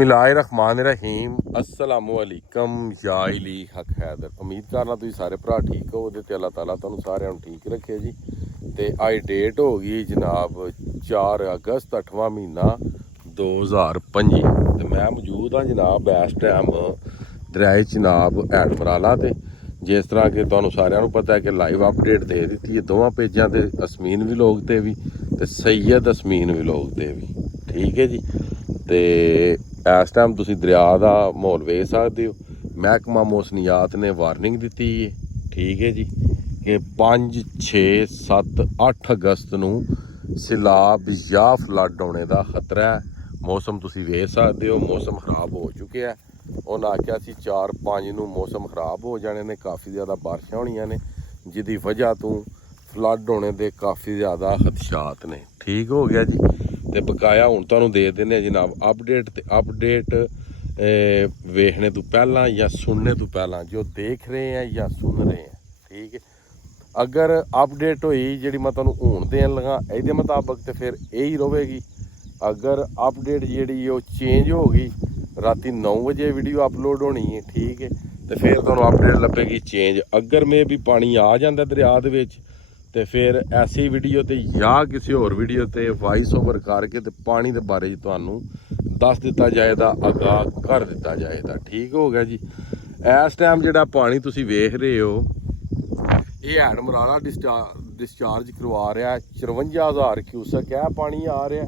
ਬਿਸमिल्लाहिर्रहमानिर्रहीम अस्सलामुअलैकुम या अली हक हैदर। उम्मीद करना तुम सारे भरा ठीक हो ते अल्लाह ताला तुहानू सारिਆਂ ਨੂੰ ठीक रखे जी। तो अज डेट हो गई जनाब 4 अगस्त 8वां महीना 2025 ते मैं मौजूद हाँ जनाब इस टाइम दरियाए चिनाब एडमराला ते जिस तरह कि तुहानू सारिਆਂ ਨੂੰ पता है कि लाइव अपडेट दे दी है दोवां पेजां ते असमीन व्लॉग ते भी ते सैयद असमीन व्लॉग ते भी, ठीक है जी। तो इस टाइम तुसी दरिया का माहौल वेख सकते हो। महकमा मौसमियात ने वार्निंग दी है, ठीक है जी, कि 5, 6, 7, 8 अगस्त नूं सैलाब या फ्लड होने का खतरा है। मौसम तुसी वेख सकते हो, मौसम खराब हो चुके हैं। उन्हें आख्या सी 4, 5 नूं मौसम खराब हो जाने ने, काफ़ी ज़्यादा बारिशां होनियां ने जिहदी वजह तो फ्लड होने के काफ़ी ज़्यादा खदशात ने। ठीक हो गया जी। तो बकाया हुण तुहानूं दे देने जनाब अपडेट। तो अपडेट वेखने तो पहला या सुनने तो पहला जो देख रहे हैं या सुन रहे हैं, ठीक है। अगर अपडेट हुई जी मैं तुहानूं हुण देन लगा इहदे मुताबक तो फिर यही रहेगी। अगर अपडेट जी चेंज हो गई राती 9 बजे वीडियो अपलोड होनी है, ठीक है, तो फिर तुहानूं अपडेट लभेगी चेंज। अगर मे भी पानी आ जाता दरिया दे विच तो फिर ऐसी वीडियो ते या किसी होर वीडियो ते वॉइस ओवर करके तो पानी के बारे तुहानूं दस दिता जाएगा, आगाह कर दिता जाएगा। ठीक हो गया जी। इस टाइम जिहड़ा पानी तुसीं वेख रहे हो ये एडमराला डिस्चार्ज करवा रहा है। 54,000 क्यूसक है पानी आ रहा है।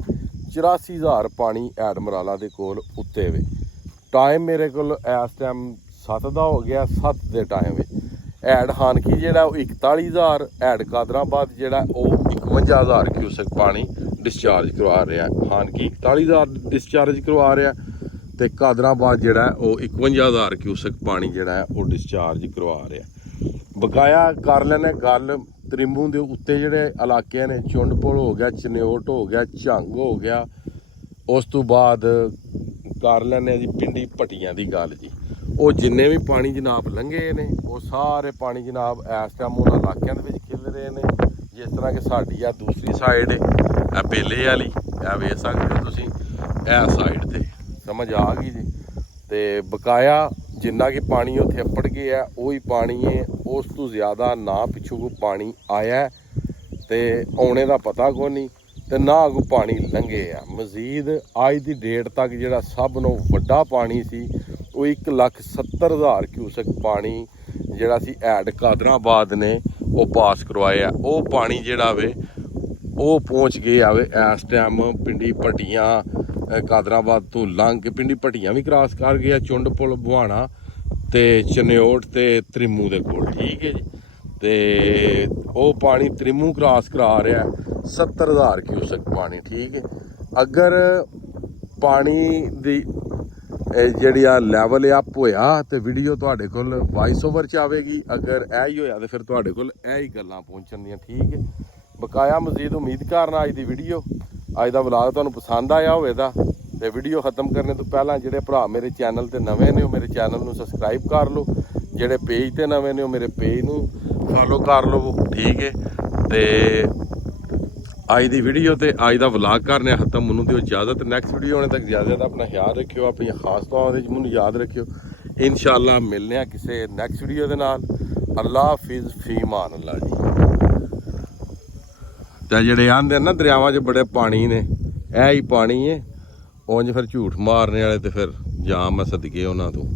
84,000 पानी एडमराला दे कोल उत्ते वे। टाइम मेरे को इस टाइम 7 का हो गया। 7 के टाइम ऐड हानकी जिहड़ा 41,000, ऐड कादराबाद जिहड़ा 51,000 क्यूसक पानी डिस्चार्ज करवा रहा है। हानकी 41,000 डिस्चार्ज करवा रहा है तो कादराबाद जिहड़ा 51,000 क्यूसक पानी जिहड़ा है वो डिस्चार्ज करवा रहा है। बकाया कर लैने गल त्रिंबू के उत्ते जिहड़े इलाके ने, चुंडपुल हो गया, चनोट हो गया, झंग हो गया, उस तो बाद कर लैने जी पिंडी भट्टियां की गल जी। वो जिन्ने भी पानी जनाब लंघे ने वो सारे पानी जनाब इस टाइम उन्होंने इलाकों के खिल रहे हैं। जिस तरह कि साड़ी आ दूसरी साइड है बेले वाली वेख सकते हो तुसीं, साइड ते समझ आ गई जी। तो बकाया जिन्ना कि पानी उत्थे अप्पड़ गया है वही पानी है, उस तो ज़्यादा ना पिछू को पानी आया है तो आने का पता को नहीं, तो ना अगू पानी लंघे है। मजीद अज की डेट तक जिहड़ा सब नों वड्डा पानी सी वो 1,70,000 क्यूसक पानी जिहड़ा सी ऐड कादराबाद ने वो पास करवाया। वो पानी जिहड़ा वे वो पहुँच गया वे इस टाइम पिंडी भट्टियां कादराबाद तो लंघ के पिंडी भट्टियां भी क्रॉस कर गया, चुंडपुल बुहाना ते चनोट ते त्रिमू दे कोल, ठीक है जी। तो वो पानी त्रिमू क्रॉस करा रहा है 70,000 क्यूसक पानी, ठीक है। अगर पानी दी जी लैवल अप होया तो वीडियो तुहाडे कोल वॉइस ओवर च आवेगी। अगर यही होया तो फिर तुहाडे कोल यही गल्लां पहुंचणियां, ठीक है। बकाया मजीद उम्मीद करना अज दी वीडियो अज दा व्लॉग तुहानूं पसंद आया होवेगा। तो वीडियो खत्म करने तो पहला जिहड़े भरा मेरे चैनल ते नवे ने मेरे चैनल नूं सबसक्राइब कर लो, जिहड़े पेज ते नवे ने मेरे पेज नूं फॉलो कर लो, ठीक है। तो अज की वीडियो तो अज का व्लॉग करने खत्म। मैनूं दिओ इजाजत, नैक्सट वीडियो होने तक इजाजत। अपना ख्याल रखियो, अपनी खास तौर पर मैनूं याद रखियो। इंशाअल्लाह मिलने किसी नैक्सट वीडियो के नाल। अल्लाह हाफिज़, फी मान अल्लाह जी। तो जिहड़े आंदे ना दरियावां च बड़े पानी ने, यह ही पानी है। उंज फिर झूठ मारने वाले तो फिर जाम है सदके उन्हां तों।